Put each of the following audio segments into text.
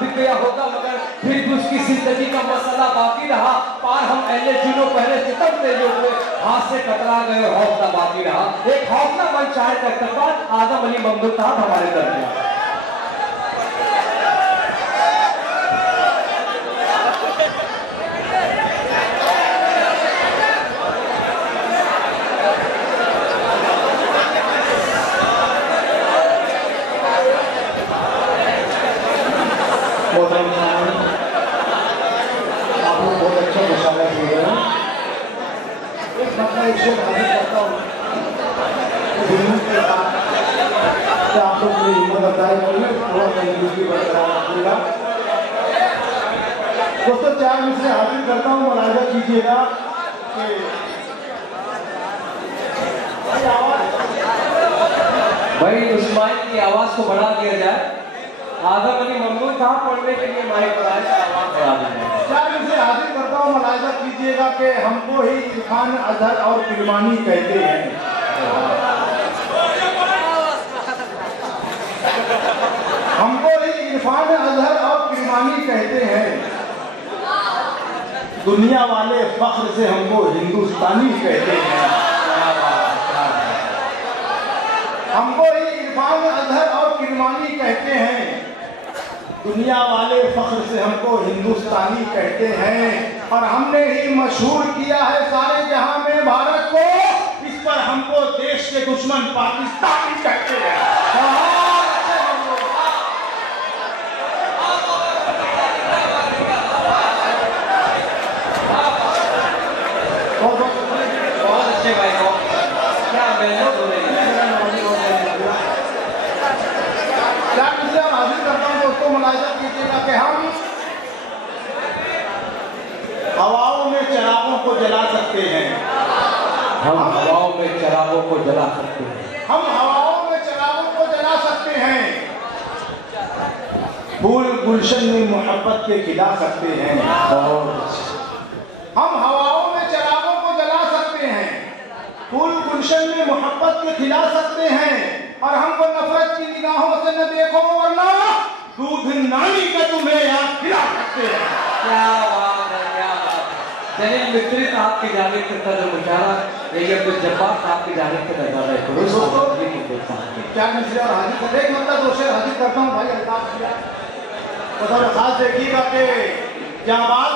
बिक गया होगा मगर फिर भी उसकी जिंदगी का मसला बाकी रहा। पार हम ऐने चुनो पहले सितम से जो हुए हाथ से कतरा गए हौसला बाकी रहा। एक हौसला मन चाहे तक आदम अली ममदूद साहब हमारे दरमियान। आप लोग बहुत अच्छा मुशावरा किए हैं। एक मसला इससे हाजिर करता हूँ आप लोग मेरी हिम्मत अफजाई करिए, थोड़ा सा इंग्लिश भी बरकरार रखिएगा। दोस्तों 4 मिनट से हाजिर करता हूँ, मुलाहिजा कीजिएगा कि भाई उस माइक की आवाज को बढ़ा दिया जाए। आदम अली ममदूद साहब पढ़ने के लिए माइक पर आए, आवाज बढ़ा दी जाए। 4 मिनट से हाजिर करता हूँ, मुलाहिजा कीजिएगा कि हमको ही इरफान अजहर और किरमानी कहते हैं। हमको ही इरफान अजहर और किरमानी कहते हैं। दुनिया वाले फख्र से हमको हिंदुस्तानी कहते हैं। हमको ही इरफान अजहर और किरमानी कहते हैं। दुनिया वाले फख्र से हमको हिंदुस्तानी कहते हैं। और हमने ही मशहूर किया है सारे जहां में भारत को, इस पर हमको देश के दुश्मन पाकिस्तानी कहते हैं। बहुत अच्छे भाई को क्या मेहनत हो रही है। हाजिर करता हूँ दोस्तों, मुलाहिजा कीजिएगा कि हम हवाओं में चिरागों को जला सकते हैं। हम हवाओं में चिरागों को जला सकते हैं। हम हवाओं में चिरागों को जला सकते हैं। फूल गुलशन में मोहब्बत के खिला सकते हैं। हम हवाओं में चिरागों को जला सकते हैं, फूल गुलशन में मोहब्बत के खिला सकते हैं। और हमको नफरत की निगाहों से न देखो वरना दूध नानी का तुम्हें याद खिला सकते हैं। क्या बात है, क्या बात है। जलील मिस्त्री साहब की जानिब से सदर मुशारा, ये अब्दुल जब्बार साहब की जानिब से नजारा है। क्या नजरिया और हाजिर कर एक मतलब दोषे हाजिर करता हूँ भाई अल्ताफ किया। और खास देखिएगा कि जाबाज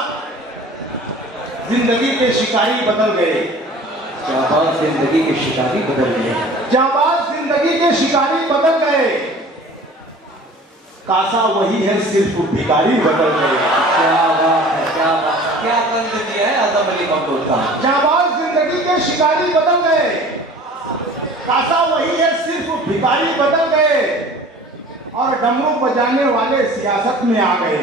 जिंदगी के शिकारी बदल गए। जाबाज जिंदगी के शिकारी बदल गए। जाबाज जिंदगी के शिकारी बदल गए। कासा वही है सिर्फ भिखारी बदल गए। क्या बात है, क्या बात है, क्या बंद दिया है आदम अली ममदूद साहब। जाबाज जिंदगी के शिकारी बदल गए। कासा वही है सिर्फ भिखारी बदल गए। और डमरू बजाने वाले सियासत में आ गए।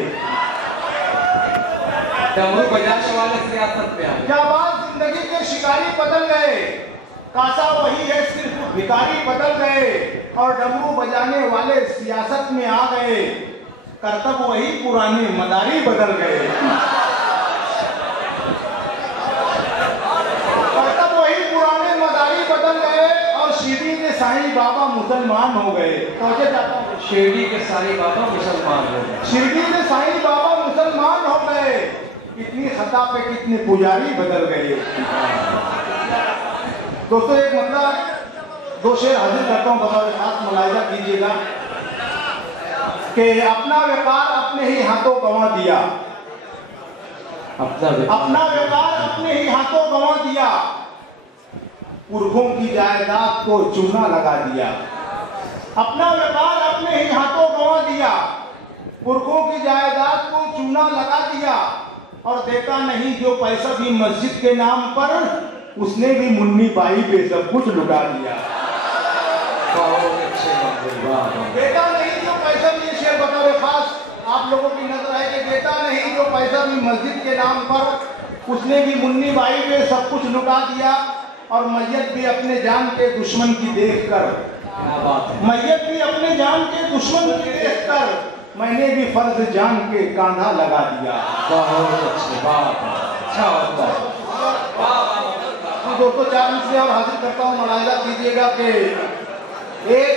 डमरू बजाने वाले सियासत में आ गए। जाबाज जिंदगी के शिकारी बदल गए। कासा वही है सिर्फ भिखारी बदल गए। और डमरू बजाने वाले सियासत में आ गए। करतब वही पुराने मदारी बदल गए। करतब वही पुराने मदारी बदल गए। और शिरडी के साईं बाबा मुसलमान हो गए। शिरडी के साईं बाबा मुसलमान हो गए। शिरडी के साईं बाबा मुसलमान हो गए। कितनी खता पे कितने पुजारी बदल गए। दोस्तों एक मतलब 2 शेर हाजिर करता हूँ, बतौर खास मुलाहिजा कीजिएगा कि अपना व्यापार अपने ही हाथों गंवा दिया। अपना व्यापार अपने ही हाथों गंवा दिया। पुरखों की जायदाद को चूना लगा दिया। अपना व्यापार अपने ही हाथों गंवा दिया। पुरखों की जायदाद को चूना लगा दिया। और देखा नहीं जो पैसा भी मस्जिद के नाम पर, उसने भी मुन्नी बाई पे सब कुछ लुटा दिया। देखा नहीं जो पैसा भी, ये शेर बताओ खास आप लोगों की नजर है कि देखा नहीं जो पैसा भी मस्जिद के नाम पर, उसने भी मुन्नी बाई पे सब कुछ लुटा दिया। और मैयत भी अपने जान के दुश्मन की देखकर, मैयत भी अपने जान के दुश्मन की देखकर, मैंने भी फर्ज जान के कांधा लगा दिया। बहुत अच्छी बात है, अच्छा होता है। दोस्तों 4 मिनट से और हाजिर करता हूँ, मुलाहिजा कीजिएगा कि एक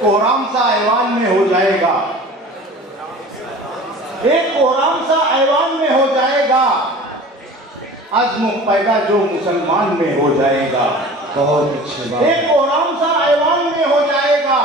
कोहराम सा ऐवान में हो जाएगा। एक कोहराम सा ऐवान में हो जाएगा, अज़्म पैदा जो मुसलमान में हो जाएगा। बहुत अच्छी बात। एक कोहराम सा ऐवान में हो जाएगा,